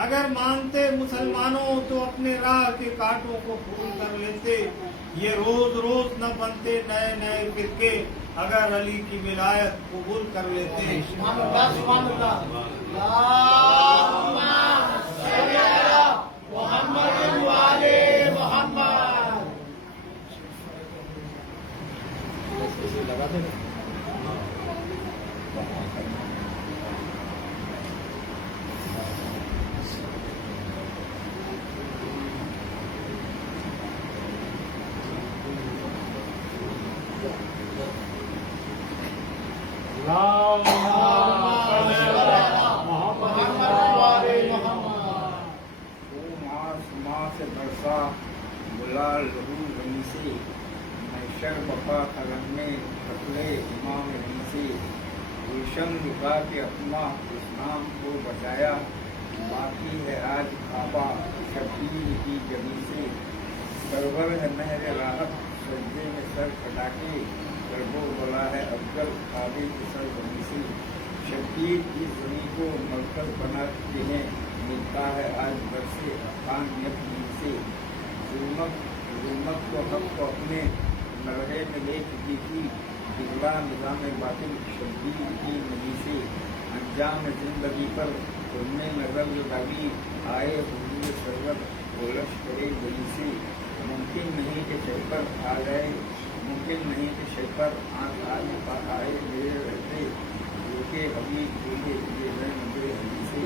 اگر مانتے مسلمانوں تو اپنے راہ کے کانٹوں کو پھول کر لیتے، یہ روز روز نہ بنتے نئے نئے فرقے، اگر علی کی ولایت قبول کر لیتے۔ لگا دیں گے سے برسا بلا لہو غمی سے، میں شر بپا قلم میں قتلے امام غمی سے، گلشن لکا کے اپنا اس نام کو بچایا، باقی ہے آج کعبہ شبیر کی جمی سے، سرور ہے مہر راحت سجدے میں سر کٹا کے، کرب و بلا ہے افضل قابل کی سر غمی سے، شبیر کی زمین کو مرکز بنا چکے ہیں، ملتا ہے آج بر سے افغان سے، ظلمت کو حق کو اپنے مرحلے میں لے چکی تھی، بگڑا نظام باطل شبیر کی نبی سے، انجام زندگی پر انہیں نظر ڈالی، آئے حضور سرور وہ لشکر گلی سے، ممکن نہیں کہ شہ پر آ گئے، ممکن نہیں کہ شہ پر آئے میرے رہتے، جو کہ حبیب بولے یہ میں نظر حبی سے،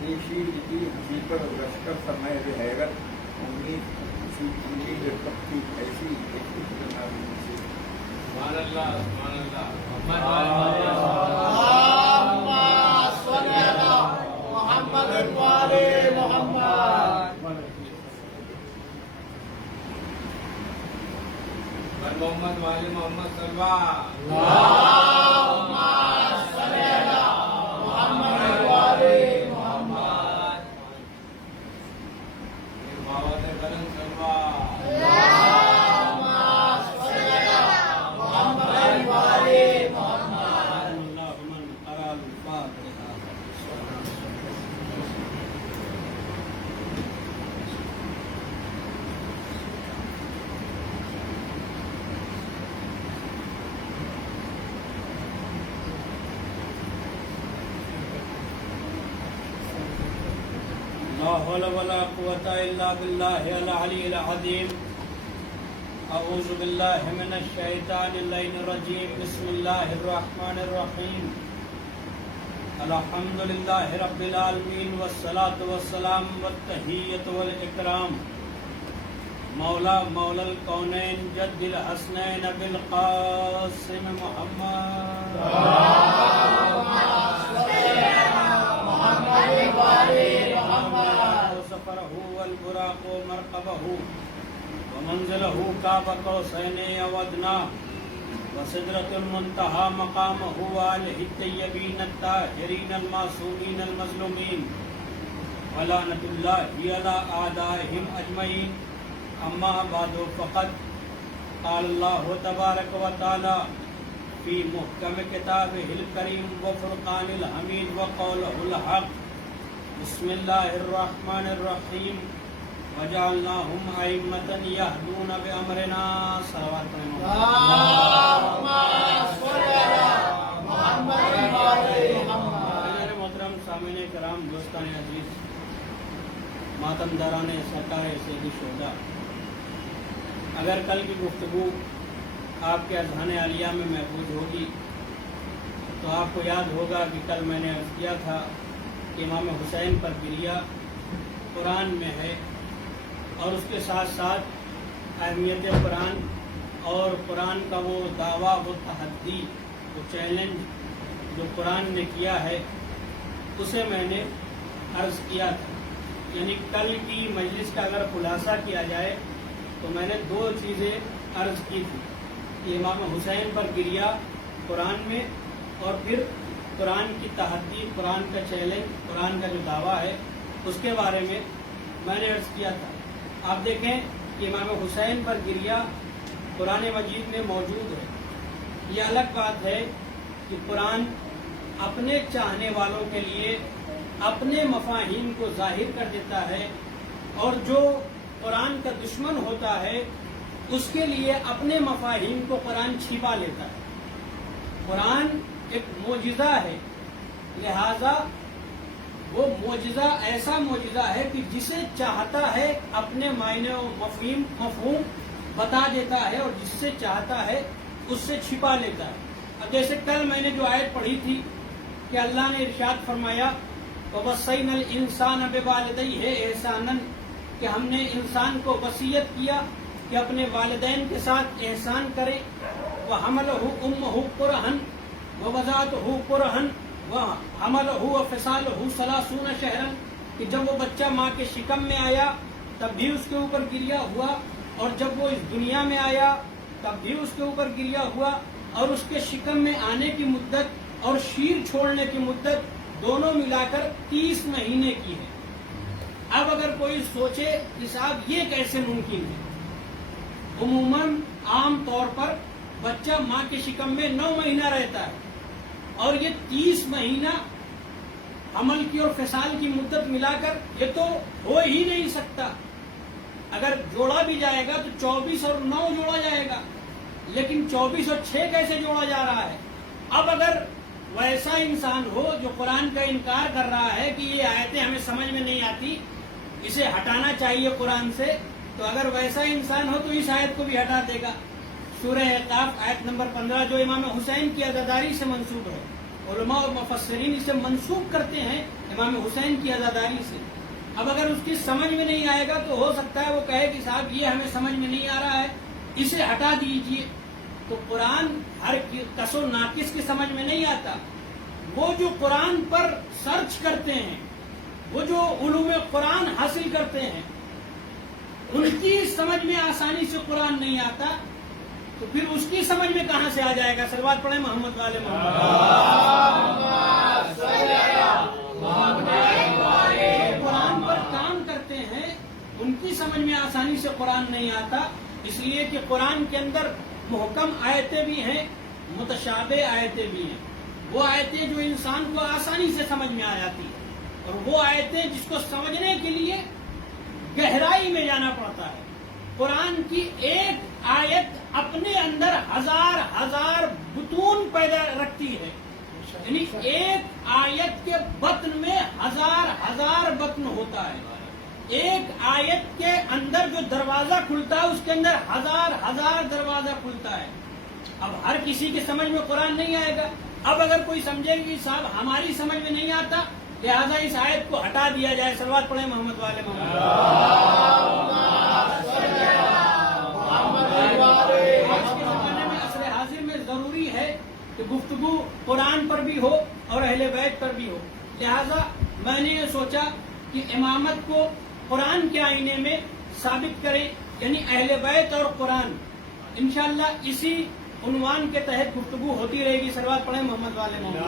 دیشی کی ہنسی پر لشکر سمے حیرت، امید سی چیزیں پکتی ایسی سے۔ سبحان اللہ، سبحان اللہ، محمد والے محمد صلی لا حول ولا قوة إلا بالله العلي العظيم۔ أعوذ بالله من الشيطان اللعين الرجيم، بسم الله الرحمن الرحيم، الحمد لله رب العالمين، والصلاة والسلام والتحية والإكرام مولا الكونين جد الحسنين بالقاسم محمد، سفره والبراق مرقبه ومنزله كعب قوسين أو أدنى، وسدرة المنتهى مقامه وآله الطيبين الطاهرين المعصومين المظلومين، ولعنة الله على أعدائهم أجمعين، أما بعد فقد قال الله تبارك وتعالى في محكم كتابه الكريم وفرقان الحميد وقوله الحق، بسم الله الرحمن الرحيم، وجعلناهم أئمة يهدون بأمرنا، صلوات محترم سامعین کرام، دوستان عزیز، ماتم داران سرکار سید الشہداء، اگر کل کی گفتگو آپ کے اذہان عالیہ میں محفوظ ہوگی تو آپ کو یاد ہوگا کہ کل میں نے عرض کیا تھا کہ امام حسین پر گریہ قرآن میں ہے، اور اس کے ساتھ ساتھ اہمیت قرآن اور قرآن کا وہ دعویٰ، وہ تحدی، وہ چیلنج جو قرآن نے کیا ہے، اسے میں نے عرض کیا تھا۔ یعنی کل کی مجلس کا اگر خلاصہ کیا جائے تو میں نے دو چیزیں عرض کی تھی کہ امام حسین پر گریہ قرآن میں، اور پھر قرآن کی تحدی، قرآن کا چیلنج، قرآن کا جو دعویٰ ہے اس کے بارے میں نے عرض کیا تھا۔ آپ دیکھیں کہ امام حسین پر گریہ قرآن مجید میں موجود ہے۔ یہ الگ بات ہے کہ قرآن اپنے چاہنے والوں کے لیے اپنے مفاہیم کو ظاہر کر دیتا ہے، اور جو قرآن کا دشمن ہوتا ہے اس کے لیے اپنے مفاہیم کو قرآن چھپا لیتا ہے۔ قرآن ایک معجزہ ہے، لہذا وہ معجزہ ایسا معجزہ ہے کہ جسے چاہتا ہے اپنے معنی و مفہوم بتا دیتا ہے، اور جس سے چاہتا ہے اس سے چھپا لیتا ہے۔ اب جیسے کل میں نے جو آیت پڑھی تھی کہ اللہ نے ارشاد فرمایا وَوَصَّيْنَا الْإِنسَانَ بِوَالِدَيْهِ إِحْسَانًا، کہ ہم نے انسان کو وصیت کیا کہ اپنے والدین کے ساتھ احسان کرے۔ وَحَمَلَهُ أُمُّهُ كُرْهًا وَوَضَعَتْهُ كُرْهًا وَحَمَلَهُ وَفِصَالُهُ 30 شَهْرًا، کہ جب وہ بچہ ماں کے شکم میں آیا تب بھی اس کے اوپر گریا ہوا، اور جب وہ اس دنیا میں آیا تب بھی اس کے اوپر گریا ہوا، اور اس کے شکم میں آنے کی مدت اور شیر چھوڑنے کی مدت دونوں ملا کر 30 مہینے کی ہے۔ اب اگر کوئی سوچے کہ صاحب یہ کیسے ممکن ہے، عموماً عام طور پر بچہ ماں کے شکم میں 9 مہینہ رہتا ہے، اور یہ 30 مہینہ حمل کی اور فصال کی مدت ملا کر یہ تو ہو ہی نہیں سکتا۔ اگر جوڑا بھی جائے گا تو 24 اور 9 جوڑا جائے گا، لیکن 24 اور 6 کیسے جوڑا جا رہا ہے؟ اب اگر ویسا انسان ہو جو قرآن کا انکار کر رہا ہے کہ یہ آیتیں ہمیں سمجھ میں نہیں آتی، اسے ہٹانا چاہیے قرآن سے، تو اگر ویسا انسان ہو تو اس آیت کو بھی ہٹا دے گا۔ سورہ احقاف آیت نمبر 15 جو امام حسین کی عزاداری سے منسوب ہے، علماء اور مفسرین اسے منسوب کرتے ہیں امام حسین کی عزاداری سے۔ اب اگر اس کی سمجھ میں نہیں آئے گا تو ہو سکتا ہے وہ کہے کہ صاحب یہ ہمیں سمجھ میں نہیں آ رہا ہے، اسے ہٹا دیجئے۔ تو قرآن ہر کس و ناقص کی سمجھ میں نہیں آتا۔ وہ جو قرآن پر سرچ کرتے ہیں، وہ جو علوم قرآن حاصل کرتے ہیں، ان کی سمجھ میں آسانی سے قرآن نہیں آتا، تو پھر اس کی سمجھ میں کہاں سے آ جائے گا؟ صلوات پڑھیں محمد والے محمد۔ قرآن پر کام کرتے ہیں ان کی سمجھ میں آسانی سے قرآن نہیں آتا، اس لیے کہ قرآن کے اندر محکم آیتیں بھی ہیں، متشابہ آیتیں بھی ہیں۔ وہ آیتیں جو انسان کو آسانی سے سمجھ میں آ جاتی ہیں، اور وہ آیتیں جس کو سمجھنے کے لیے گہرائی میں جانا پڑتا ہے۔ قرآن کی ایک آیت اپنے اندر ہزار بطون پیدا رکھتی ہے، یعنی ایک آیت کے بطن میں ہزار بطن ہوتا ہے۔ ایک آیت کے اندر جو دروازہ کھلتا ہے اس کے اندر ہزار دروازہ کھلتا ہے۔ اب ہر کسی کی سمجھ میں قرآن نہیں آئے گا۔ اب اگر کوئی سمجھے کہ صاحب ہماری سمجھ میں نہیں آتا، لہذا اس آیت کو ہٹا دیا جائے۔ صلوات پڑھیں محمد والے محمد۔ آج کے زمانے میں عصر حاضر میں ضروری ہے کہ گفتگو قرآن پر بھی ہو اور اہل بیت پر بھی ہو، لہذا میں نے یہ سوچا کہ امامت کو قرآن کے آئینے میں ثابت کریں، یعنی اہل بیت اور قرآن۔ انشاءاللہ اسی عنوان کے تحت گفتگو ہوتی رہے گی۔ صلوات پڑھیں محمد والے محمد۔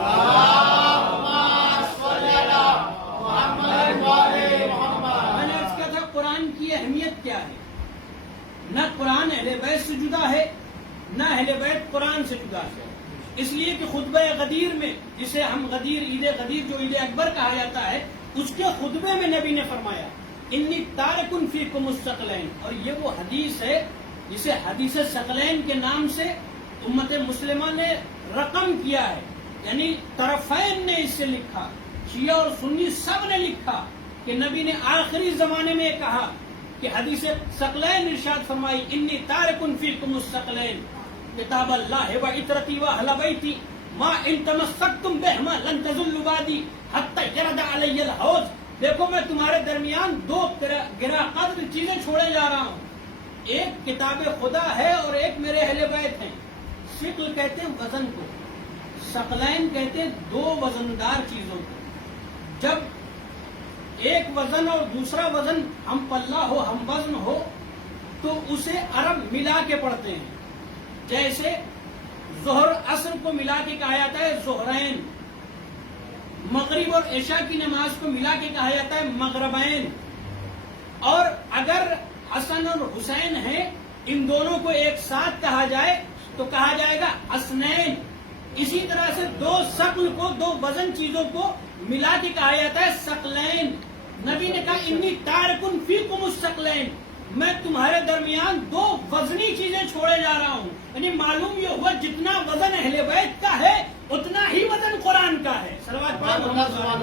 میں نے عرض کیا تھا قرآن کی اہمیت کیا ہے؟ نہ قرآن اہل بیت سے جدا ہے، نہ اہل بیت قرآن سے جدا ہے، اس لیے کہ خطبہ غدیر میں، جسے ہم غدیر، عید غدیر جو عید اکبر کہا جاتا ہے، اس کے خطبے میں نبی نے فرمایا انی تارکن فیکم الثقلین، اور یہ وہ حدیث ہے جسے حدیث ثقلین کے نام سے امت مسلمہ نے رقم کیا ہے، یعنی طرفین نے اس سے لکھا، شیعہ اور سنی سب نے لکھا کہ نبی نے آخری زمانے میں کہا کہ حدیث ثقلین ارشاد فرمائی انی تارکن فیکم الثقلین کتاب اللہ و عطرتی و اہل بیتی ما ان تمسکتم بہما لن تزلوا بعدی حتی یرد علی الحوض۔ دیکھو میں تمہارے درمیان دو گرا قدر چیزیں چھوڑے جا رہا ہوں، ایک کتاب خدا ہے اور ایک میرے اہل بیت ہیں۔ ثقل کہتے ہیں وزن کو، ثقلین کہتے ہیں دو وزندار چیزوں کو۔ جب ایک وزن اور دوسرا وزن ہم پلہ ہو، ہم وزن ہو، تو اسے عرب ملا کے پڑھتے ہیں۔ جیسے ظہر عصر کو ملا کے کہا جاتا ہے ظہرین، مغرب اور عشاء کی نماز کو ملا کے کہا جاتا ہے مغربین، اور اگر حسن اور حسین ہیں ان دونوں کو ایک ساتھ کہا جائے تو کہا جائے گا حسنین۔ اسی طرح سے دو ثقل کو، دو وزن چیزوں کو ملا کے کہا جاتا ہے ثقلین. نبی نے کہا انی تارکن فیکم الثقلین، میں تمہارے درمیان دو وزنی چیزیں چھوڑے جا رہا ہوں. یعنی معلوم یہ ہوا جتنا وزن اہل بیت کا ہے اتنا ہی وزن قرآن کا ہے. صلوات پڑھیں محمد سبحان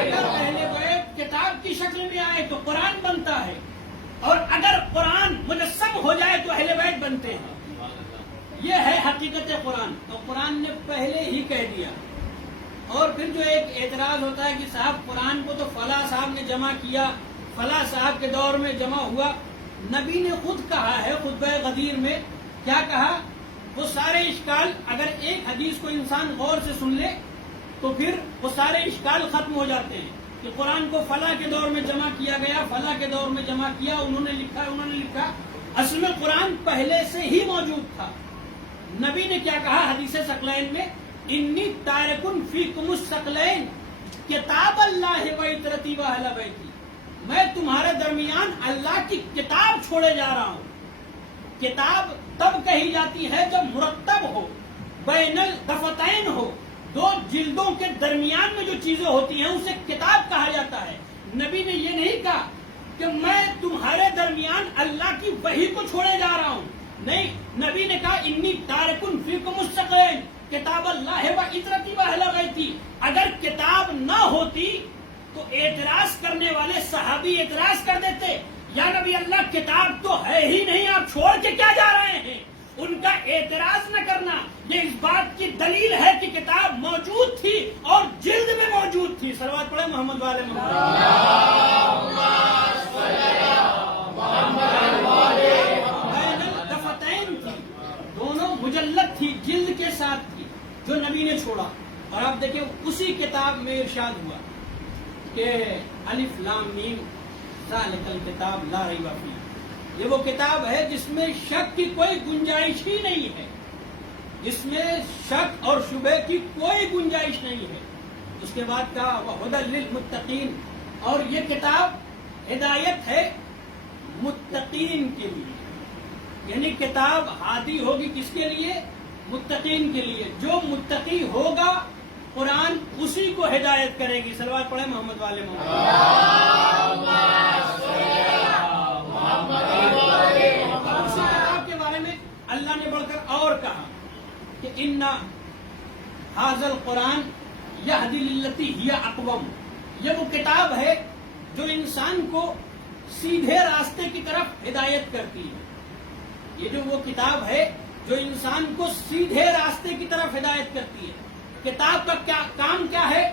اگر اہل بیت کتاب کی شکل میں آئے تو قرآن بنتا ہے، اور اگر قرآن مجسم ہو جائے تو اہل بیت بنتے ہیں. یہ ہے حقیقت قرآن. تو قرآن نے پہلے ہی کہہ دیا. اور پھر جو ایک اعتراض ہوتا ہے کہ صاحب قرآن کو تو فلاں صاحب نے جمع کیا، فلاں صاحب کے دور میں جمع ہوا. نبی نے خود کہا ہے خطبہ غدیر میں، کیا کہا؟ وہ سارے اشکال، اگر ایک حدیث کو انسان غور سے سن لے تو پھر وہ سارے اشکال ختم ہو جاتے ہیں کہ قرآن کو فلاں کے دور میں جمع کیا گیا، فلاں کے دور میں جمع کیا، انہوں نے لکھا. اصل میں قرآن پہلے سے ہی موجود تھا. نبی نے کیا کہا حدیث ثقلین میں؟ انی تارکن فیکم الثقلین کتاب اللہ و عترتی و اہل بیتی، میں تمہارے درمیان اللہ کی کتاب چھوڑے جا رہا ہوں. کتاب تب کہی جاتی ہے جب مرتب ہو، بین الدفتین ہو، دو جلدوں کے درمیان میں جو چیزیں ہوتی ہیں اسے کتاب کہا جاتا ہے. نبی نے یہ نہیں کہا کہ میں تمہارے درمیان اللہ کی وحی کو چھوڑے جا رہا ہوں. نہیں، نبی نے کہا انی تارکن فیکم الثقلین کتاب اللہ و عترتی و اہل بیتی. اگر کتاب نہ ہوتی تو اعتراض کرنے والے صحابی اعتراض کر دیتے، یا نبی اللہ کتاب تو ہے ہی نہیں، آپ چھوڑ کے کیا جا رہے ہیں. ان کا اعتراض نہ کرنا یہ اس بات کی دلیل ہے کہ کتاب موجود تھی اور جلد میں موجود تھی. صلوات پڑھیں محمد والے دفتین تھی، دونوں مجلد تھی، جلد کے ساتھ تھی جو نبی نے چھوڑا. اور آپ دیکھیں اسی کتاب میں ارشاد ہوا کہ الف لام میم ذالک الکتاب لا ریب فیہ، یہ وہ کتاب ہے جس میں شک کی کوئی گنجائش ہی نہیں ہے، جس میں شک اور شبہ کی کوئی گنجائش نہیں ہے. اس کے بعد کہا وہدی للمتقین، اور یہ کتاب ہدایت ہے متقین کے لیے. یعنی کتاب ہادی ہوگی کس کے لیے؟ متقین کے لیے. جو متقی ہوگا قرآن اسی کو ہدایت کرے گی. صلوات پڑھیں محمد والے اسی کتاب کے بارے میں اللہ نے بڑھ کر اور کہا کہ ان ھذا القرآن یہدی للتی ہی اقوم، یہ وہ کتاب ہے جو انسان کو سیدھے راستے کی طرف ہدایت کرتی ہے. یہ جو وہ کتاب ہے جو انسان کو سیدھے راستے کی طرف ہدایت کرتی ہے. کتاب کا کام کیا ہے؟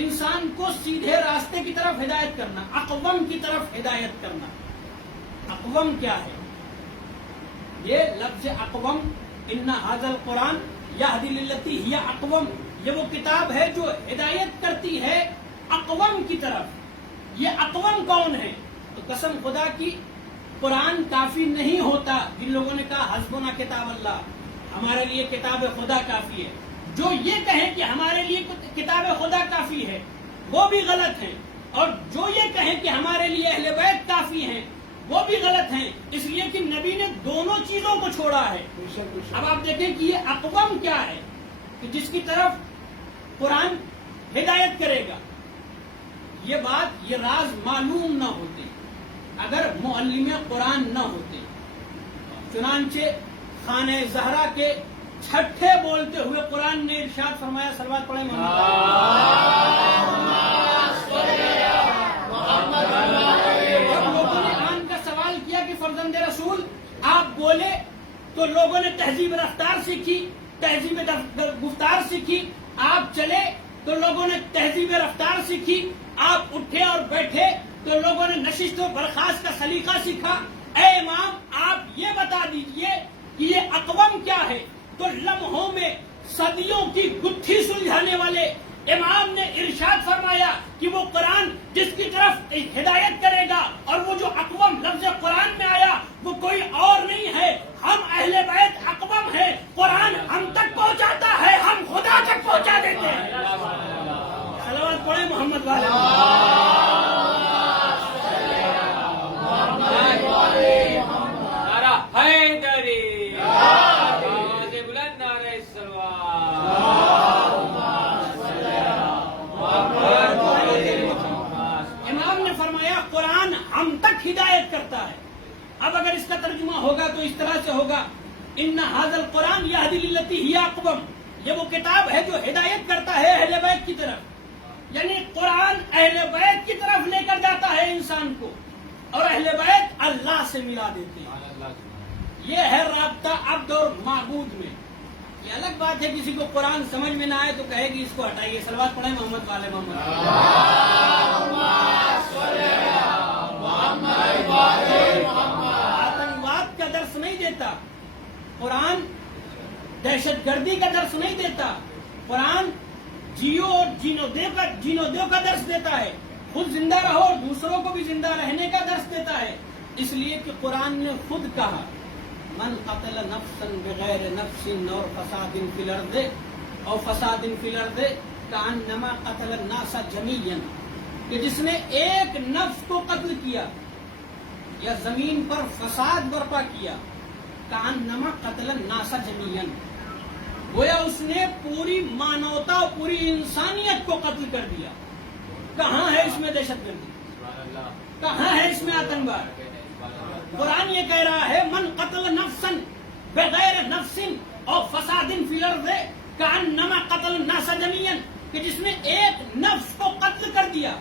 انسان کو سیدھے راستے کی طرف ہدایت کرنا، اقوم کی طرف ہدایت کرنا. اقوم کیا ہے؟ یہ لفظ اقوم، ان ھذا القرآن یہدی للتی ہی اقوم، یہ وہ کتاب ہے جو ہدایت کرتی ہے اقوم کی طرف. یہ اقوم کون ہے؟ تو قسم خدا کی قرآن کافی نہیں ہوتا. جن لوگوں نے کہا حسبنا کتاب اللہ، ہمارے لیے کتاب خدا کافی ہے، جو یہ کہیں کہ ہمارے لیے کتاب خدا کافی ہے وہ بھی غلط ہیں، اور جو یہ کہیں کہ ہمارے لیے اہل بیت کافی ہیں وہ بھی غلط ہیں. اس لیے کہ نبی نے دونوں چیزوں کو چھوڑا ہے. اب آپ دیکھیں کہ یہ اقوام کیا ہے کہ جس کی طرف قرآن ہدایت کرے گا. یہ بات، یہ راز معلوم نہ ہوتے اگر معلم قرآن نہ ہوتے. چنانچہ خانہ زہرا کے چھٹے بولتے ہوئے قرآن نے ارشاد فرمایا، صلوات پڑھیں جب لوگوں نے آن کا سوال کیا کہ فرزند رسول آپ بولے تو لوگوں نے تہذیب رفتار سیکھی، تہذیب گفتار سیکھی. آپ چلے تو لوگوں نے تہذیب رفتار سیکھی. آپ اٹھے اور بیٹھے تو لوگوں نے نشست و برخاست کا سلیقہ سیکھا. اے امام آپ یہ بتا دیجئے کہ یہ اقوام کیا ہے؟ تو لمحوں میں صدیوں کی گتھی سلجھانے والے امام نے ارشاد فرمایا کہ وہ قرآن جس کی طرف ہدایت کرے گا، اور وہ جو اقوام لفظ قرآن میں آیا وہ کوئی اور نہیں ہے، ہم اہل بیت اقوام ہے. قرآن ہم تک پہنچاتا ہے، ہم خدا تک پہنچا دیتے ہیں. صلوات پڑھیں محمد والے. ترجمہ ہوگا تو اس طرح سے ہوگا ان ھذا القرآن یہدی للتی ہی اقوم، یہ وہ کتاب ہے جو ہدایت کرتا ہے اہل بیت کی طرف، یعنی قرآن اہل بیت کی طرف لے کر جاتا ہے انسان کو، اور اہل بیت اللہ سے ملا دیتے ہیں۔ یہ ہے رابطہ عبد اور معبود میں۔ یہ الگ بات ہے کسی کو قرآن سمجھ میں نہ آئے تو کہے گی اس کو ہٹائیے، صلوات پڑھیں محمد والے محمد۔ آتنکواد کا درس نہیں دیتا قرآن، دہشت گردی کا درس نہیں دیتا قرآن، جیو اور جینو دیو کا درس دیتا ہے، خود زندہ رہو اور دوسروں کو بھی زندہ رہنے کا درس دیتا ہے، اس لیے کہ قرآن نے خود کہا من قتل نفسا بغیر نفس اور فساد فی الارض اور فساد فی الارض کانما قتل الناس جميعا، کہ جس نے ایک نفس کو قتل کیا یا زمین پر فساد برپا کیا، کانما قتل الناس جميعا، گویا اس نے پوری مانوتا اور پوری انسانیت کو قتل کر دیا۔ کہاں ہے اس میں دہشت گردی؟ کہاں ہے اس میں آتنکواد؟ قرآن یہ کہہ رہا ہے من قتل نفسا بغیر نفس اور فساد فی الارض کانما قتل الناس جميعا، کہ جس نے ایک نفس کو قتل کر دیا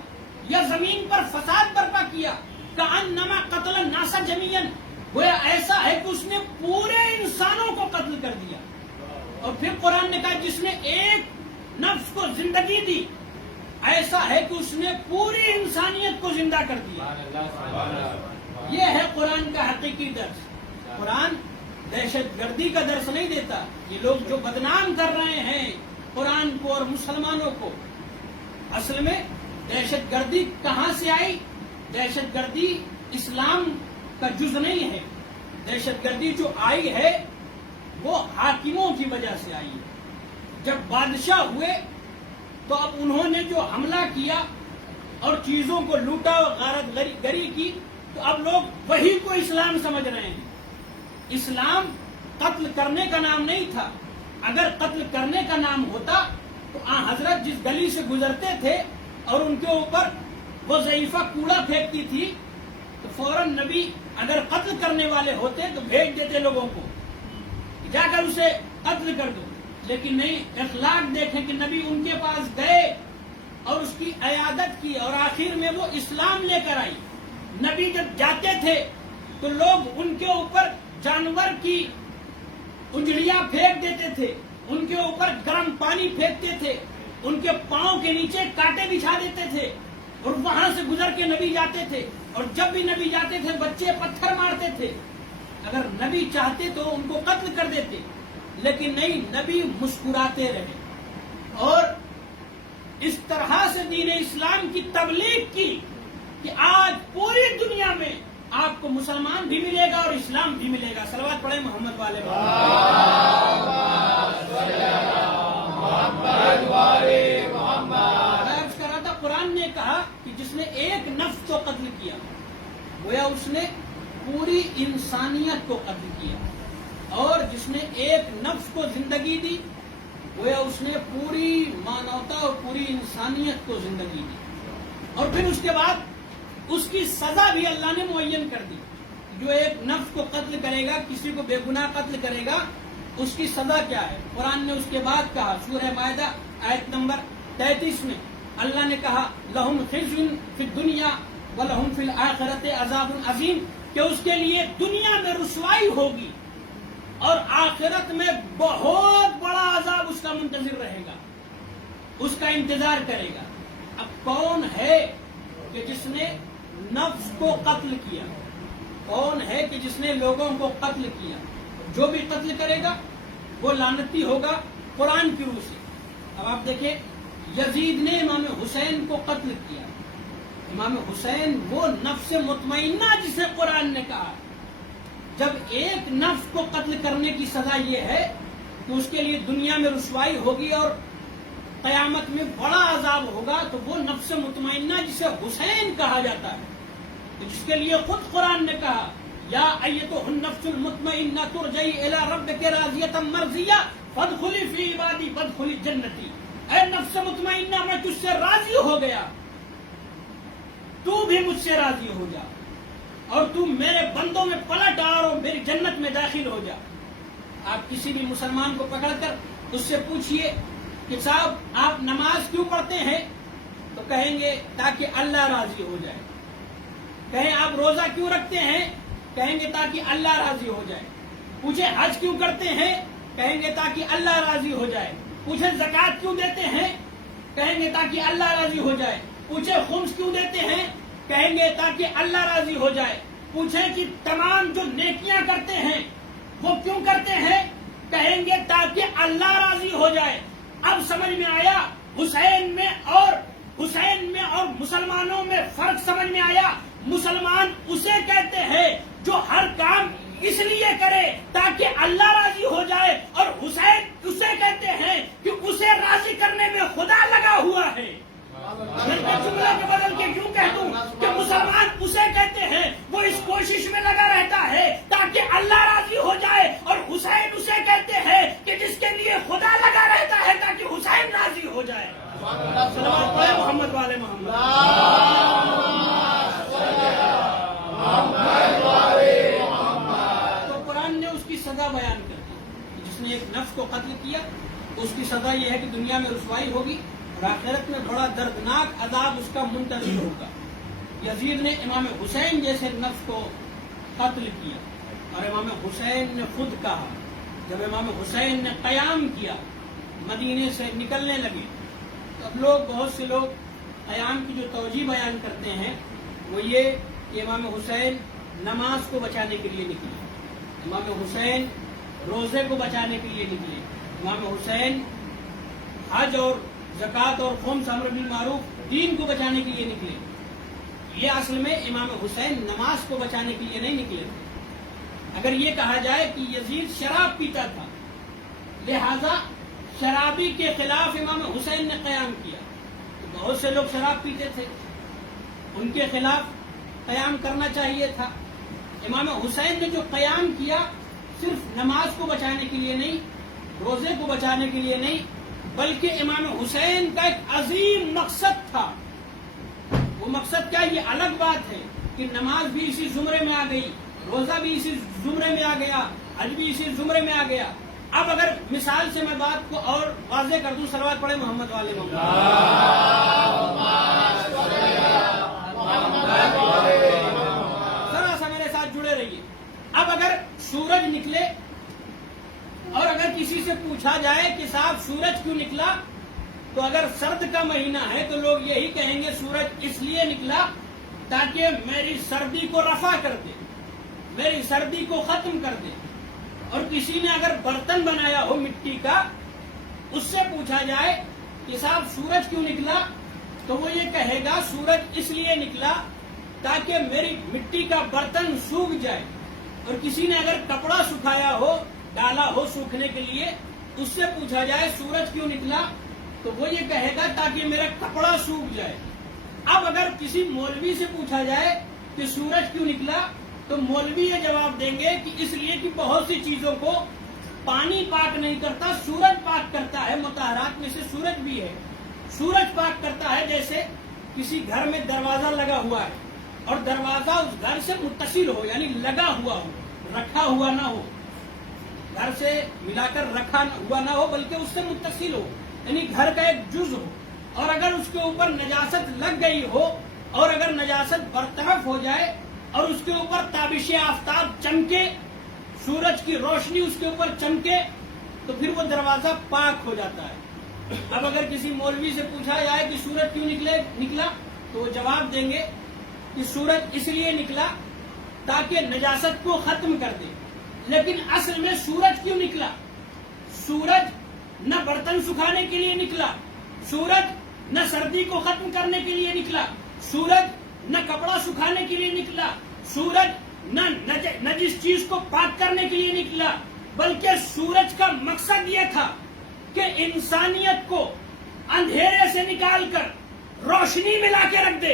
یا زمین پر فساد برپا کیا، کانما قتل الناس جميعا، گویا ایسا ہے کہ اس نے پورے انسانوں کو قتل کر دیا۔ اور پھر قرآن نے کہا جس نے ایک نفس کو زندگی دی، ایسا ہے کہ اس نے پوری انسانیت کو زندہ کر دیا۔ یہ ہے قرآن کا حقیقی درس۔ قرآن دہشت گردی کا درس نہیں دیتا۔ یہ لوگ جو بدنام کر رہے ہیں قرآن کو اور مسلمانوں کو، اصل میں دہشت گردی کہاں سے آئی؟ دہشت گردی اسلام کا جز نہیں ہے، دہشت گردی جو آئی ہے وہ حاکموں کی وجہ سے آئی ہے۔ جب بادشاہ ہوئے تو اب انہوں نے جو حملہ کیا اور چیزوں کو لوٹا اور غارت گری کی، تو اب لوگ وہی کو اسلام سمجھ رہے ہیں۔ اسلام قتل کرنے کا نام نہیں تھا۔ اگر قتل کرنے کا نام ہوتا تو حضرت جس گلی سے گزرتے تھے اور ان کے اوپر وہ ضعیفہ کوڑا پھینکتی تھی تو فوراً نبی اگر قتل کرنے والے ہوتے تو بھیج دیتے لوگوں کو جا کر اسے قتل کر دو، لیکن نہیں، اخلاق دیکھیں کہ نبی ان کے پاس گئے اور اس کی عیادت کی اور آخر میں وہ اسلام لے کر آئی۔ نبی جب جاتے تھے تو لوگ ان کے اوپر جانور کی انجڑیاں پھینک دیتے تھے، ان کے اوپر گرم پانی پھینکتے تھے، ان کے پاؤں کے نیچے کانٹے بچھا دیتے تھے، اور وہاں سے گزر کے نبی جاتے تھے، اور جب بھی نبی جاتے تھے بچے پتھر مارتے تھے۔ اگر نبی چاہتے تو ان کو قتل کر دیتے، لیکن نہیں، نبی مسکراتے رہے اور اس طرح سے دین اسلام کی تبلیغ کی کہ آج پوری دنیا میں آپ کو مسلمان بھی ملے گا اور اسلام بھی ملے گا۔ صلوات پڑھیں محمد والے عرض کر رہا تھا، قرآن نے کہا کہ جس نے ایک نفس کو قتل کیا گویا اس نے پوری انسانیت کو قتل کیا، اور جس نے ایک نفس کو زندگی دی گویا اس نے پوری مانوتا اور پوری انسانیت کو زندگی دی۔ اور پھر اس کے بعد اس کی سزا بھی اللہ نے معین کر دی۔ جو ایک نفس کو قتل کرے گا، کسی کو بے گناہ قتل کرے گا، اس کی سزا کیا ہے؟ قرآن نے اس کے بعد کہا، سورہ مائدہ آیت نمبر 33 میں اللہ نے کہا لہم خزی فی الدنیا ولہم فی الآخرۃ عذاب عظیم، کہ اس کے لیے دنیا میں رسوائی ہوگی اور آخرت میں بہت بڑا عذاب اس کا منتظر رہے گا، اس کا انتظار کرے گا۔ اب کون ہے کہ جس نے نفس کو قتل کیا؟ کون ہے کہ جس نے لوگوں کو قتل کیا؟ جو بھی قتل کرے گا وہ لعنتی ہوگا قرآن کی روح سے۔ اب آپ دیکھیں، یزید نے امام حسین کو قتل کیا۔ امام حسین وہ نفس مطمئنہ جسے قرآن نے کہا، جب ایک نفس کو قتل کرنے کی سزا یہ ہے کہ اس کے لیے دنیا میں رسوائی ہوگی اور قیامت میں بڑا عذاب ہوگا، تو وہ نفس مطمئنہ جسے حسین کہا جاتا ہے، جس کے لیے خود قرآن نے کہا یا ایتھا النفس المطمئنہ ترجعی الی ربک راضیۃ مرضیہ فادخلی فی عبادی وادخلی جنتی۔ اے نفس مطمئنہ، میں تجھ سے راضی ہو گیا، تو بھی مجھ سے راضی ہو جا۔ اور تو میرے بندوں میں پلٹ آ اور میری جنت میں داخل ہو جا۔ آپ کسی بھی مسلمان کو پکڑ کر اس سے پوچھئے کہ صاحب آپ نماز کیوں پڑھتے ہیں، تو کہیں گے تاکہ اللہ راضی ہو جائے۔ کہیں آپ روزہ کیوں رکھتے ہیں، کہیں گے تاکہ اللہ راضی ہو جائے۔ پوچھے حج کیوں کرتے ہیں، کہیں گے تاکہ اللہ راضی ہو جائے۔ پوچھے زکوٰۃ کیوں دیتے ہیں، کہیں گے تاکہ اللہ راضی ہو جائے۔ پوچھے خمس کیوں دیتے ہیں، کہیں گے تاکہ اللہ راضی ہو جائے۔ پوچھیں کہ تمام جو نیکیاں کرتے ہیں وہ کیوں کرتے ہیں، کہیں گے تاکہ اللہ راضی ہو جائے۔ اب سمجھ میں آیا حسین میں اور مسلمانوں میں فرق سمجھ میں آیا۔ مسلمان اسے کہتے ہیں جو ہر کام اس لیے کرے تاکہ اللہ راضی ہو جائے، اور حسین اسے کہتے ہیں کہ اسے راضی کرنے میں خدا لگا ہوا ہے۔ میں جملہ کے بدل کے کیوں کہہ دوں کہ مسلمان اسے کہتے ہیں وہ اس کوشش میں لگا رہتا ہے تاکہ اللہ راضی ہو جائے، اور حسین اسے کہتے ہیں کہ جس کے لیے خدا لگا رہتا ہے تاکہ حسین راضی ہو جائے۔ صلوات پڑھیں محمد والے محمد۔ تو قرآن نے اس کی سزا بیان کر دی، جس نے ایک نفس کو قتل کیا اس کی سزا یہ ہے کہ دنیا میں رسوائی ہوگی اور آخرت میں بڑا دردناک عذاب اس کا منتظر ہوگا۔ یزید نے امام حسین جیسے نفس کو قتل کیا، اور امام حسین نے خود کہا جب امام حسین نے قیام کیا مدینے سے نکلنے لگے، تو اب بہت سے لوگ قیام کی جو توجیہ بیان کرتے ہیں وہ یہ کہ امام حسین نماز کو بچانے کے لیے نکلے، امام حسین روزے کو بچانے کے لیے نکلے، امام حسین حج اور زکوٰۃ اور خمس امر بالمعروف دین کو بچانے کے لیے نکلے۔ یہ اصل میں امام حسین نماز کو بچانے کے لیے نہیں نکلے تھے۔ اگر یہ کہا جائے کہ یزید شراب پیتا تھا لہذا شرابی کے خلاف امام حسین نے قیام کیا، تو بہت سے لوگ شراب پیتے تھے، ان کے خلاف قیام کرنا چاہیے تھا۔ امام حسین نے جو قیام کیا صرف نماز کو بچانے کے لیے نہیں، روزے کو بچانے کے لیے نہیں، بلکہ امام حسین کا ایک عظیم مقصد تھا۔ وہ مقصد کیا، یہ الگ بات ہے کہ نماز بھی اسی زمرے میں آ گئی، روزہ بھی اسی زمرے میں آ گیا، حج بھی اسی زمرے میں آ گیا۔ اب اگر مثال سے میں بات کو اور واضح کر دوں، صلوات پڑھیں محمد والے محمد۔ ذرا سا میرے ساتھ جڑے رہیے۔ اب اگر سورج نکلے اور اگر کسی سے پوچھا جائے کہ صاحب سورج کیوں نکلا، تو اگر سرد کا مہینہ ہے تو لوگ یہی کہیں گے سورج اس لیے نکلا تاکہ میری سردی کو رفع کر دے، میری سردی کو ختم کر دے۔ اور کسی نے اگر برتن بنایا ہو مٹی کا، اس سے پوچھا جائے کہ صاحب سورج کیوں نکلا، تو وہ یہ کہے گا سورج اس لیے نکلا تاکہ میری مٹی کا برتن سوکھ جائے۔ اور کسی نے اگر کپڑا سکھایا ہو، ڈالا ہو سوکھنے کے لیے، اس سے پوچھا جائے سورج کیوں نکلا، تو وہ یہ کہے گا تاکہ میرا کپڑا سوکھ جائے۔ اب اگر کسی مولوی سے پوچھا جائے کہ سورج کیوں نکلا، تو مولوی یہ جواب دیں گے کہ اس لیے کہ بہت سی چیزوں کو پانی پاک نہیں کرتا، سورج پاک کرتا ہے، مطہرات میں سے سورج بھی ہے۔ سورج پاک کرتا ہے، جیسے کسی گھر میں دروازہ لگا ہوا ہے اور دروازہ اس گھر سے متصل ہو، یعنی لگا ہوا ہو، رکھا ہوا نہ ہو، گھر سے ملا کر رکھا ہوا نہ ہو بلکہ اس سے متصل ہو، یعنی گھر کا ایک جز ہو، اور اگر اس کے اوپر نجاست لگ گئی ہو اور اگر نجاست برطرف ہو جائے اور اس کے اوپر تابش آفتاب چمکے، سورج کی روشنی اس کے اوپر چمکے، تو پھر وہ دروازہ پاک ہو جاتا ہے۔ اب اگر کسی مولوی سے پوچھا جائے کہ سورج کیوں نکلا، تو وہ جواب دیں گے کہ سورج اس لیے نکلا تاکہ نجاست کو ختم کر دے۔ لیکن اصل میں سورج کیوں نکلا؟ سورج نہ برتن سکھانے کے لیے نکلا، سورج نہ سردی کو ختم کرنے کے لیے نکلا، سورج نہ کپڑا سکھانے کے لیے نکلا، سورج نہ جس چیز کو پاک کرنے کے لیے نکلا، بلکہ سورج کا مقصد یہ تھا کہ انسانیت کو اندھیرے سے نکال کر روشنی میں لا کے رکھ دے۔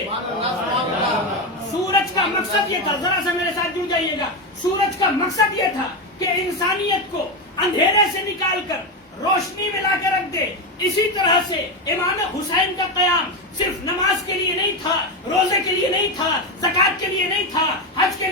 سورج کا مقصد یہ تھا، ذرا سا میرے ساتھ جڑ جائیے گا، سورج کا مقصد یہ تھا کہ انسانیت کو اندھیرے سے نکال کر روشنی میں لا کے رکھ دے۔ اسی طرح سے امام حسین کا قیام صرف نماز کے لیے نہیں تھا، روزے کے لیے نہیں تھا، زکوٰۃ کے لیے نہیں تھا، حج کے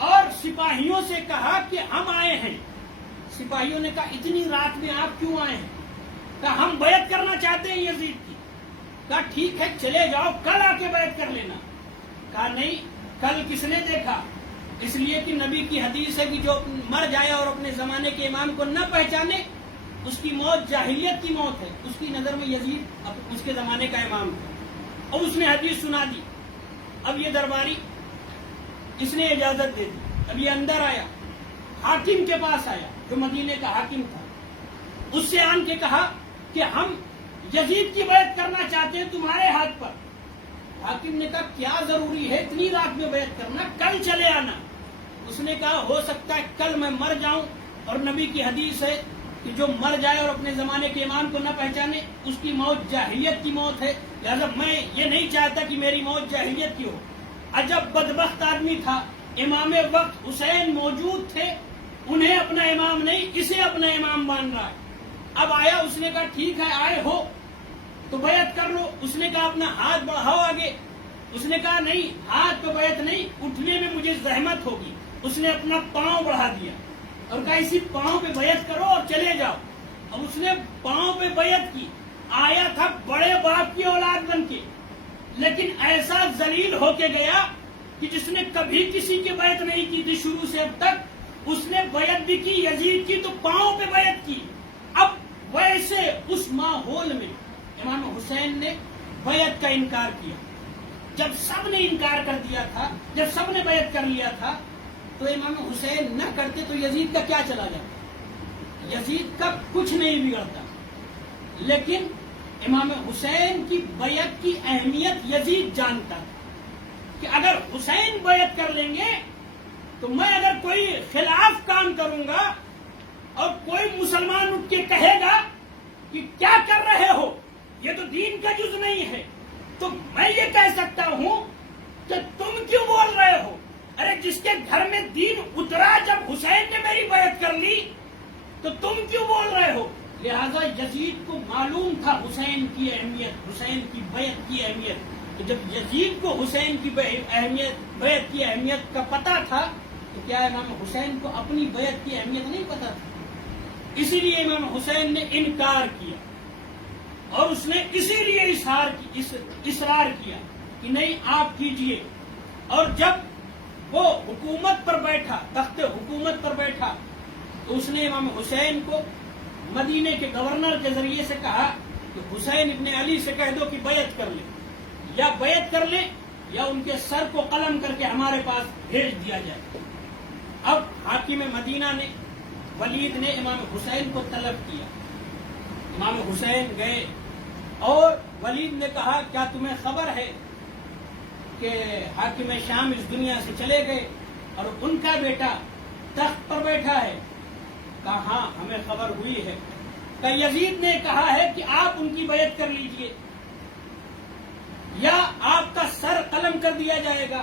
اور سپاہیوں سے کہا کہ ہم آئے ہیں. سپاہیوں نے کہا اتنی رات میں آپ کیوں آئے ہیں؟ کہا ہم بیعت کرنا چاہتے ہیں یزید کی. کہا ٹھیک ہے چلے جاؤ، کل آ کے بیعت کر لینا. کہا نہیں، کل کس نے دیکھا؟ اس لیے کہ نبی کی حدیث ہے کہ جو مر جائے اور اپنے زمانے کے امام کو نہ پہچانے اس کی موت جاہلیت کی موت ہے. اس کی نظر میں یزید اس کے زمانے کا امام تھا اور اس نے حدیث سنا دی. اب یہ درباری اس نے اجازت دے دی. اب یہ اندر آیا، حاکم کے پاس آیا جو مدینے کا حاکم تھا. اس سے آن کے کہا کہ ہم یزید کی بیعت کرنا چاہتے ہیں تمہارے ہاتھ پر. حاکم نے کہا کیا ضروری ہے اتنی رات میں بیعت کرنا، کل چلے آنا. اس نے کہا ہو سکتا ہے کل میں مر جاؤں، اور نبی کی حدیث ہے کہ جو مر جائے اور اپنے زمانے کے امام کو نہ پہچانے اس کی موت جاہلیت کی موت ہے. لہذا میں یہ نہیں چاہتا کہ میری موت جاہلیت کی ہو. عجب بدبخت آدمی تھا، امام وقت حسین موجود تھے، انہیں اپنا امام نہیں اسے اپنا امام مان رہا ہے. اب آیا، اس نے کہا ٹھیک ہے آئے ہو تو بیعت کر لو. اس نے کہا اپنا ہاتھ بڑھاؤ آگے. اس نے کہا نہیں، ہاتھ پہ بیعت نہیں، اٹھنے میں مجھے زحمت ہوگی. اس نے اپنا پاؤں بڑھا دیا اور کہا اسی پاؤں پہ بیعت کرو اور چلے جاؤ. اب اس نے پاؤں پہ بیعت کی. آیا تھا بڑے باپ کی اولاد بن کے، لیکن ایسا ذلیل ہو کے گیا کہ جس نے کبھی کسی کی بیعت نہیں کی تھی شروع سے اب تک، اس نے بیعت بھی کی یزید کی تو پاؤں پہ بیعت کی. اب ویسے اس ماحول میں امام حسین نے بیعت کا انکار کیا. جب سب نے انکار کر دیا تھا، جب سب نے بیعت کر لیا تھا، تو امام حسین نہ کرتے تو یزید کا کیا چلا جاتا؟ یزید کا کچھ نہیں بگڑتا. لیکن امام حسین کی بیعت کی اہمیت یزید جانتا کہ اگر حسین بیعت کر لیں گے تو میں اگر کوئی خلاف کام کروں گا اور کوئی مسلمان اٹھ کے کہے گا کہ کیا کر رہے ہو، یہ تو دین کا جز نہیں ہے، تو میں یہ کہہ سکتا ہوں کہ تم کیوں بول رہے ہو؟ ارے جس کے گھر میں دین اترا جب حسین نے میری بیعت کر لی تو تم کیوں بول رہے ہو؟ لہذا یزید کو معلوم تھا حسین کی اہمیت، حسین کی بیعت کی اہمیت. تو جب یزید کو حسین کی بیعت کی اہمیت کا پتہ تھا تو کیا امام حسین کو اپنی بیعت کی اہمیت نہیں پتہ تھا؟ اسی لیے امام حسین نے انکار کیا اور اس نے اسی لیے اصرار کیا کہ نہیں آپ کیجئے. اور جب وہ حکومت پر بیٹھا، تخت حکومت پر بیٹھا، تو اس نے امام حسین کو مدینے کے گورنر کے ذریعے سے کہا کہ حسین ابن علی سے کہہ دو کہ بیعت کر لیں، یا بیعت کر لیں یا ان کے سر کو قلم کر کے ہمارے پاس بھیج دیا جائے. اب حاکم مدینہ نے، ولید نے امام حسین کو طلب کیا. امام حسین گئے اور ولید نے کہا کیا تمہیں خبر ہے کہ حاکم شام اس دنیا سے چلے گئے اور ان کا بیٹا تخت پر بیٹھا ہے؟ کہا ہاں ہمیں خبر ہوئی ہے. کہ یزید نے کہا ہے کہ آپ ان کی بیعت کر لیجئے یا آپ کا سر قلم کر دیا جائے گا.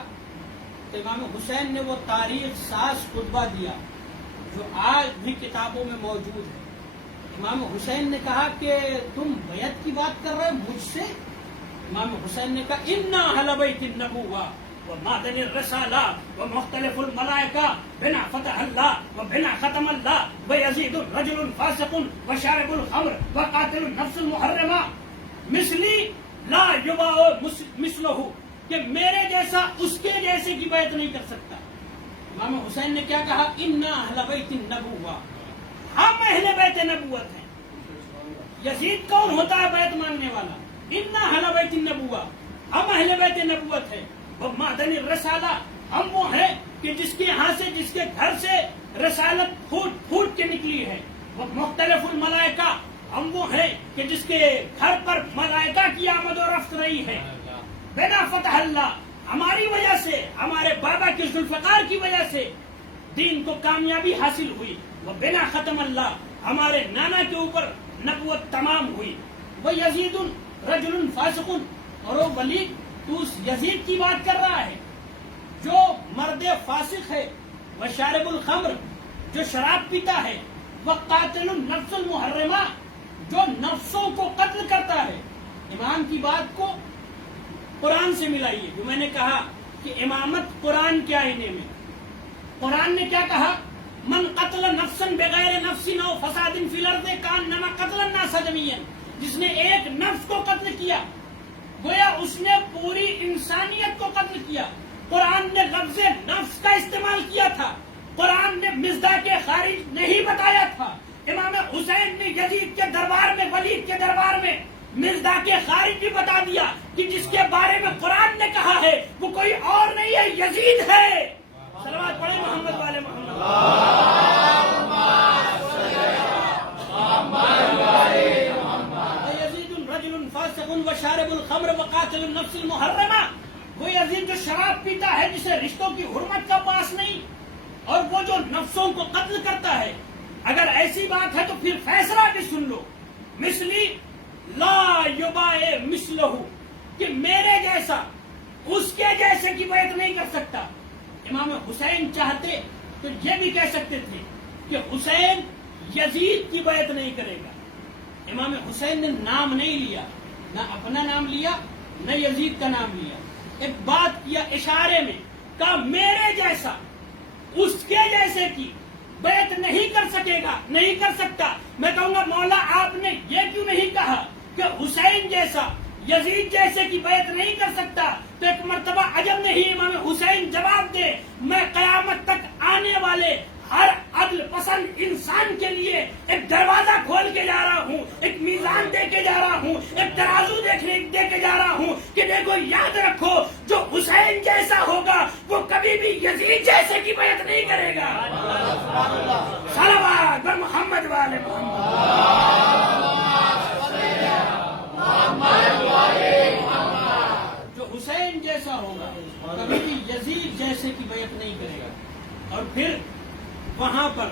تو امام حسین نے وہ تاریخ ساز خطبہ دیا جو آج بھی کتابوں میں موجود ہے. امام حسین نے کہا کہ تم بیعت کی بات کر رہے مجھ سے؟ امام حسین نے کہا انا اہل بیت النبوہ ومعدن الرسالہ ومختلف الملائکہ بنا فتح اللہ وبنا ختم اللہ ویزید رجل فاسق وشارب الخمر وقاتل النفس المحرمہ مثلی لا یباع مثلہ، کہ میرے جیسا اس کے جیسے کی بیعت نہیں کر سکتا. امام حسین نے کیا کہا؟ انا اہل بیت النبوہ، ہم اہل بیت نبوت ہیں. یزید کون ہوتا ہے بیعت ماننے والا؟ انا اہل بیت النبوہ، ہم اہل بیت نبوت ہیں. وہ معدن الرسالہ، ہم وہ ہیں کہ جس کے یہاں سے، جس کے گھر سے رسالت پھوٹ پھوٹ کے نکلی ہے. وہ مختلف الملائکہ، ہم وہ ہیں کہ جس کے گھر پر ملائکہ کی آمد و رفت رہی ہے. بنا فتح اللہ، ہماری وجہ سے، ہمارے بابا کے ذوالفقار کی وجہ سے دین کو کامیابی حاصل ہوئی. وہ بنا ختم اللہ، ہمارے نانا کے اوپر نبوت تمام ہوئی. وہ یزید رجل فاسق، اور وہ ولید تو اس یزید کی بات کر رہا ہے جو مرد فاسق ہے. وہ شارب الخمر، جو شراب پیتا ہے. وہ قاتل النفس المحرمہ، جو نفسوں کو قتل کرتا ہے. امام کی بات کو قرآن سے ملائیے. جو میں نے کہا کہ امامت قرآن کے آئینے میں، قرآن نے کیا کہا؟ من قتل نفسن بغیر نفس او فساد فی الارض کانما قتل الناس جميعا، جس نے ایک نفس کو قتل کیا گویا اس نے پوری انسانیت کو قتل کیا۔ قرآن نے لفظ نفس کا استعمال کیا تھا، قرآن نے مصداق خارج نہیں بتایا تھا۔ امام حسین نے یزید کے دربار میں، ولید کے دربار میں مصداق خارج بھی بتا دیا کہ جس کے بارے میں قرآن نے کہا ہے وہ کوئی اور نہیں ہے، یزید ہے۔ صلوات پڑھیں محمد والے محمد۔ یزید رجل فاسق وشارب الخمر وقاتل النفس المحرمہ، وہ یزید جو شراب پیتا ہے، جسے رشتوں کی حرمت کا پاس نہیں، اور وہ جو نفسوں کو قتل کرتا ہے۔ اگر ایسی بات ہے تو پھر فیصلہ بھی سن لو، مثلی لا یبائے مثلہ، کہ میرے جیسا اس کے جیسے کی بیعت نہیں کر سکتا۔ امام حسین چاہتے تو یہ بھی کہہ سکتے تھے کہ حسین یزید کی بیعت نہیں کرے گا۔ امام حسین نے نام نہیں لیا، نہ اپنا نام لیا نہ یزید کا نام لیا، ایک بات کیا اشارے میں، کہا میرے جیسا اس کے جیسے کی بیعت نہیں کر سکے گا، نہیں کر سکتا۔ میں کہوں گا مولا آپ نے یہ کیوں نہیں کہا کہ حسین جیسا یزید جیسے کی بیعت نہیں کر سکتا؟ تو ایک مرتبہ عجب نہیں امام حسین جواب دے، میں قیامت تک آنے والے ہر عدل پسند انسان کے لیے ایک دروازہ کھول کے جا رہا ہوں، ایک میزان دے کے جا رہا ہوں، ایک ترازو دے کے جا رہا ہوں کہ دیکھو یاد رکھو جو حسین جیسا ہوگا وہ کبھی بھی یزید جیسے کی بیعت نہیں کرے گا۔ صلوات بر محمد والے جو حسین جیسا ہوگا کبھی بھی یزید جیسے کی بیعت نہیں کرے گا۔ اور پھر وہاں پر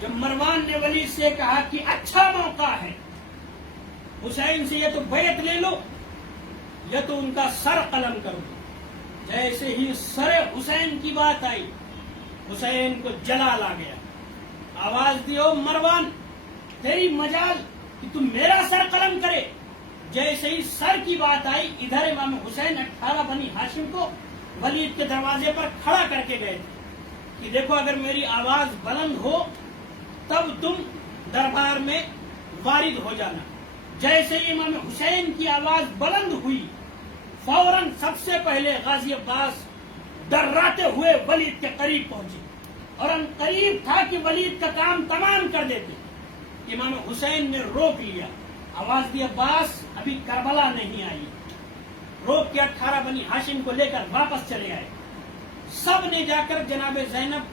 جب مروان نے ولید سے کہا کہ اچھا موقع ہے حسین سے، یا تو بیعت لے لو یا تو ان کا سر قلم کر دو، جیسے ہی سر حسین کی بات آئی حسین کو جلال آ گیا، آواز دیو مروان تیری مجال کہ تم میرا سر قلم کرے۔ جیسے ہی سر کی بات آئی ادھر امام حسین 18 بنی ہاشم کو ولید کے دروازے پر کھڑا کر کے گئے تھے کہ دیکھو اگر میری آواز بلند ہو تب تم دربار میں وارد ہو جانا۔ جیسے ہی امام حسین کی آواز بلند ہوئی فوراً سب سے پہلے غازی عباس ڈراتے ہوئے ولید کے قریب پہنچے، اور ان قریب تھا کہ ولید کا کام تمام کر دیتے۔ امام حسین نے روک لیا، آواز دی عباس ابھی کربلا نہیں آئی، روک کے 18 بنی ہاشم کو لے کر واپس چلے آئے۔ سب نے جا کر جناب زینب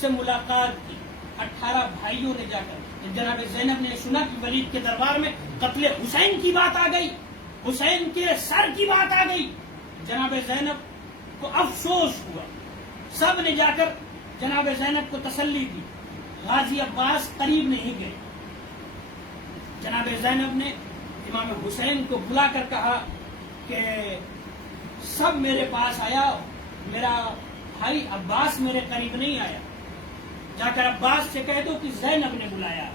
سے ملاقات کی، 18 بھائیوں نے جا کر جناب زینب نے سنا کہ ولید کے دربار میں قتل حسین کی بات آ گئی، حسین کے سر کی بات آ گئی۔ جناب زینب کو افسوس ہوا، سب نے جا کر جناب زینب کو تسلی دی، غازی عباس قریب نہیں گئے۔ جناب زینب نے امام حسین کو بلا کر کہا کہ سب میرے پاس آیا، میرا بھائی عباس میرے قریب نہیں آیا، جا کر عباس سے کہہ دو کہ زینب نے بلایا۔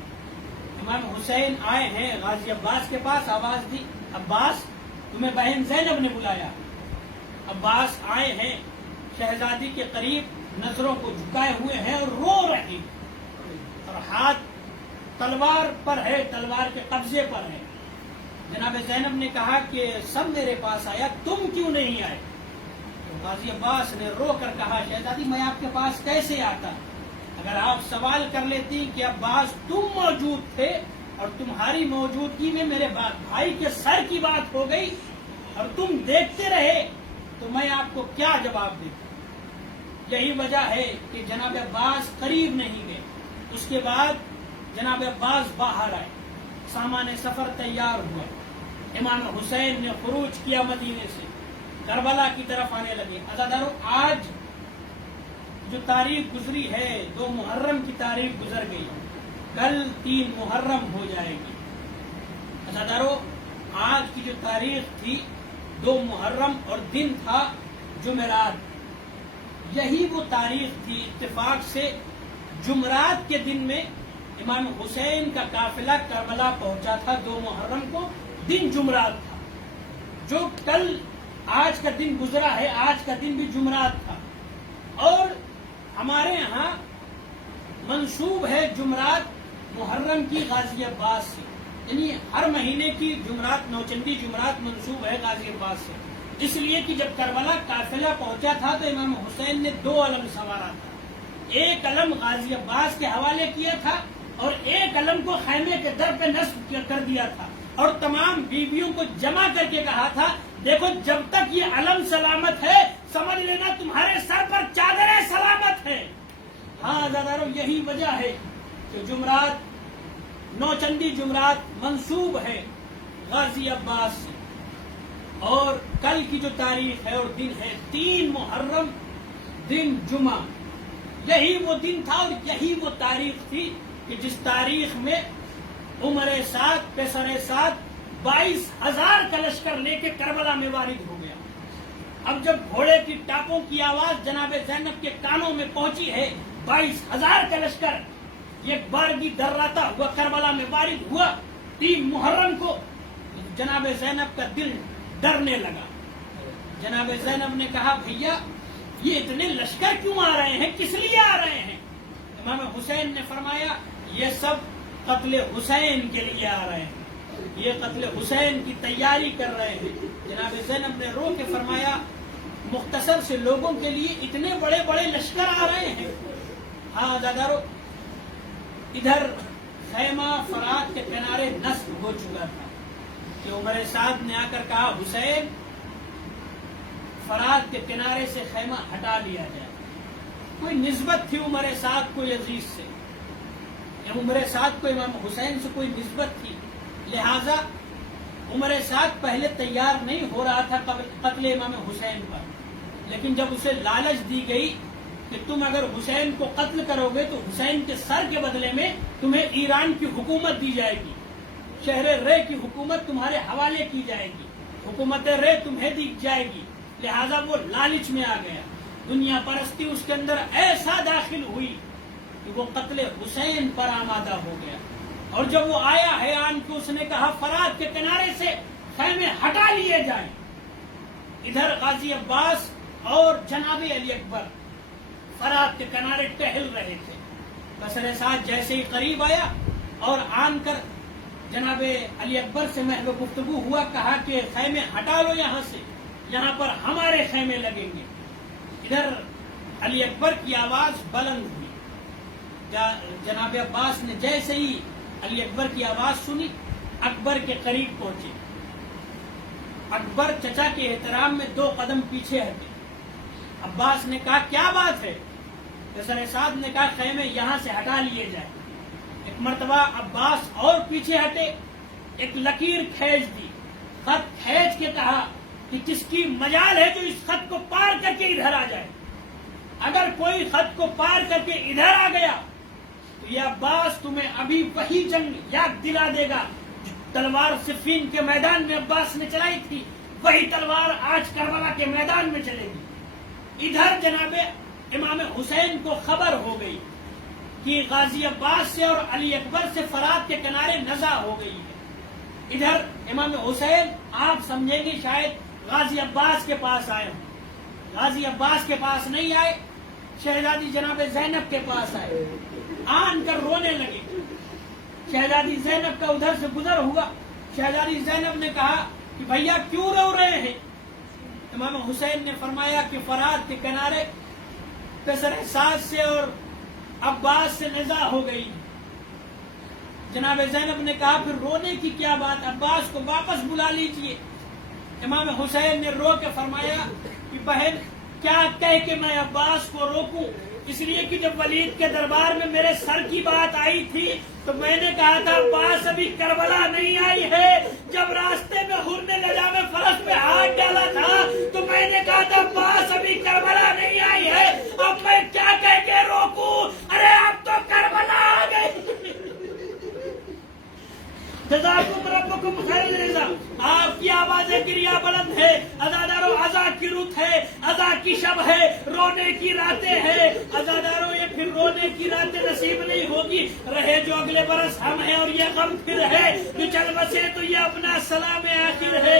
امام حسین آئے ہیں غازی عباس کے پاس، آواز دی عباس تمہیں بہن زینب نے بلایا۔ عباس آئے ہیں شہزادی کے قریب، نظروں کو جھکائے ہوئے ہیں اور رو رہے ہیں، اور ہاتھ تلوار پر ہے، تلوار کے قبضے پر ہے۔ جناب زینب نے کہا کہ سب میرے پاس آیا، تم کیوں نہیں آئے؟ تو غازی عباس نے رو کر کہا شہزادی میں آپ کے پاس کیسے آتا؟ اگر آپ سوال کر لیتی کہ عباس تم موجود تھے اور تمہاری موجودگی میں میرے بھائی کے سر کی بات ہو گئی اور تم دیکھتے رہے تو میں آپ کو کیا جواب دیتا؟ یہی وجہ ہے کہ جناب عباس قریب نہیں گئے۔ اس کے بعد جناب عباس باہر آئے، سامان سفر تیار ہوا، امام حسین نے خروج کیا مدینے سے، کربلا کی طرف آنے لگے۔ عزادارو آج جو تاریخ گزری ہے 2 محرم کی تاریخ گزر گئی، کل 3 محرم ہو جائے گی۔ عزادارو آج کی جو تاریخ تھی 2 محرم اور دن تھا جمعرات، یہی وہ تاریخ تھی اتفاق سے جمعرات کے دن میں امام حسین کا قافلہ کربلا پہنچا تھا 2 محرم کو، دن جمعرات تھا۔ جو کل آج کا دن گزرا ہے، آج کا دن بھی جمعرات تھا، اور ہمارے ہاں منسوب ہے جمعرات محرم کی غازی عباس سے، یعنی ہر مہینے کی جمعرات نوچندی جمعرات منسوب ہے غازی عباس سے، اس لیے کہ جب کربلا قافلہ پہنچا تھا تو امام حسین نے 2 علم سوارا تھا، ایک علم غازی عباس کے حوالے کیا تھا اور ایک علم کو خیمے کے در پہ نصب کر دیا تھا، اور تمام بیویوں کو جمع کر کے کہا تھا دیکھو جب تک یہ علم سلامت ہے سمجھ لینا تمہارے سر پر چادریں سلامت ہے۔ ہاں عزیزانو، یہی وجہ ہے کہ جمعرات نوچندی جمعرات منسوب ہے غازی عباس سے، اور کل کی جو تاریخ ہے اور دن ہے 3 محرم دن جمعہ، یہی وہ دن تھا اور یہی وہ تاریخ تھی کہ جس تاریخ میں عمر سعد پیسر سعد 22,000 کا لشکر لے کے کربلا میں وارد ہو گیا۔ اب جب گھوڑے کی ٹاپوں کی آواز جناب زینب کے کانوں میں پہنچی ہے، 22,000 کا لشکر ایک بارگی دراتا ہوا کربلا میں وارد ہوا 3 محرم کو، جناب زینب کا دل ڈرنے لگا۔ جناب زینب نے کہا بھیا یہ اتنے لشکر کیوں آ رہے ہیں، کس لیے آ رہے ہیں؟ امام حسین نے فرمایا یہ سب قتل حسین کے لیے آ رہے ہیں، یہ قتل حسین کی تیاری کر رہے ہیں۔ جناب زینب نے رو کے فرمایا مختصر سے لوگوں کے لیے اتنے بڑے بڑے لشکر آ رہے ہیں؟ ہاں عزیزانو، ادھر خیمہ فرات کے کنارے نصب ہو چکا تھا کہ عمر سعد نے آ کر کہا حسین فرات کے کنارے سے خیمہ ہٹا لیا جائے۔ کوئی نسبت تھی عمر سعد کو عزیز سے، عمر سعد کو امام حسین سے کوئی نسبت تھی، لہذا عمر سعد پہلے تیار نہیں ہو رہا تھا قتل امام حسین پر، لیکن جب اسے لالچ دی گئی کہ تم اگر حسین کو قتل کرو گے تو حسین کے سر کے بدلے میں تمہیں ایران کی حکومت دی جائے گی، شہر رے کی حکومت تمہارے حوالے کی جائے گی، حکومت رے تمہیں دی جائے گی، لہذا وہ لالچ میں آ گیا، دنیا پرستی اس کے اندر ایسا داخل ہوئی کہ وہ قتل حسین پر آمادہ ہو گیا۔ اور جب وہ آیا ہے آن کے اس نے کہا فرات کے کنارے سے خیمے ہٹا لیے جائیں۔ ادھر غازی عباس اور جناب علی اکبر فرات کے کنارے ٹہل رہے تھے، پیسر سعد جیسے ہی قریب آیا اور آن کر جناب علی اکبر سے محو گفتگو ہوا، کہا کہ خیمے ہٹا لو یہاں سے، یہاں پر ہمارے خیمے لگیں گے۔ ادھر علی اکبر کی آواز بلند ہوئی، جناب عباس نے جیسے ہی علی اکبر کی آواز سنی اکبر کے قریب پہنچے، اکبر چچا کے احترام میں 2 قدم پیچھے ہٹے۔ عباس نے کہا کیا بات ہے؟ پیسر سعد نے کہا خیمے یہاں سے ہٹا لیے جائے۔ ایک مرتبہ عباس اور پیچھے ہٹے، ایک لکیر کھینچ دی، خط کھینچ کے کہا کہ کس کی مجال ہے جو اس خط کو پار کر کے ادھر آ جائے، اگر کوئی خط کو پار کر کے ادھر آ گیا تو یہ عباس تمہیں ابھی وہی جنگ یاد دلا دے گا جو تلوار صفین کے میدان میں عباس نے چلائی تھی، وہی تلوار آج کربلا کے میدان میں چلے گی۔ ادھر جناب امام حسین کو خبر ہو گئی کہ غازی عباس سے اور علی اکبر سے فرات کے کنارے نزع ہو گئی ہے۔ ادھر امام حسین آپ سمجھیں گے شاید غازی عباس کے پاس آئے ہوں، غازی عباس کے پاس نہیں آئے، شہزادی جناب زینب کے پاس آئے، آن کر رونے لگے۔ شہزادی زینب کا ادھر سے گزر ہوا، شہزادی زینب نے کہا کہ بھیا کیوں رو رہے ہیں؟ امام حسین نے فرمایا کہ فرات کے کنارے پیسر سعد سے اور عباس سے نزاع ہو گئی۔ جناب زینب نے کہا پھر رونے کی کیا بات، عباس کو واپس بلا لیجئے۔ امام حسین نے رو کے فرمایا کہ بہن کیا کہہ کے میں عباس کو روکوں، اس لیے کہ جب ولید کے دربار میں میرے سر کی بات آئی تھی تو میں نے کہا تھا عباس ابھی کربلا نہیں آئی ہے، جب راستے میں حر نے نجام فرس پہ ہاتھ ڈالا تھا تو میں نے کہا تھا عباس ابھی کربلا نہیں آئی ہے، اب میں کیا کہہ کے روکوں، ارے اب تو کربلا آ گئی۔ جزاکم ربکم خیر الجزا۔ آپ کی آوازیں گریا بلند ہے، عزادارو عزا کی رت ہے، عزا کی شب ہے، رونے کی راتیں ہیں، عزادارو یہ پھر رونے کی راتیں نصیب نہیں ہوگی، رہے جو اگلے برس ہم ہیں اور یہ غم پھر ہے، جو چل بسے تو یہ اپنا سلام آخر ہے۔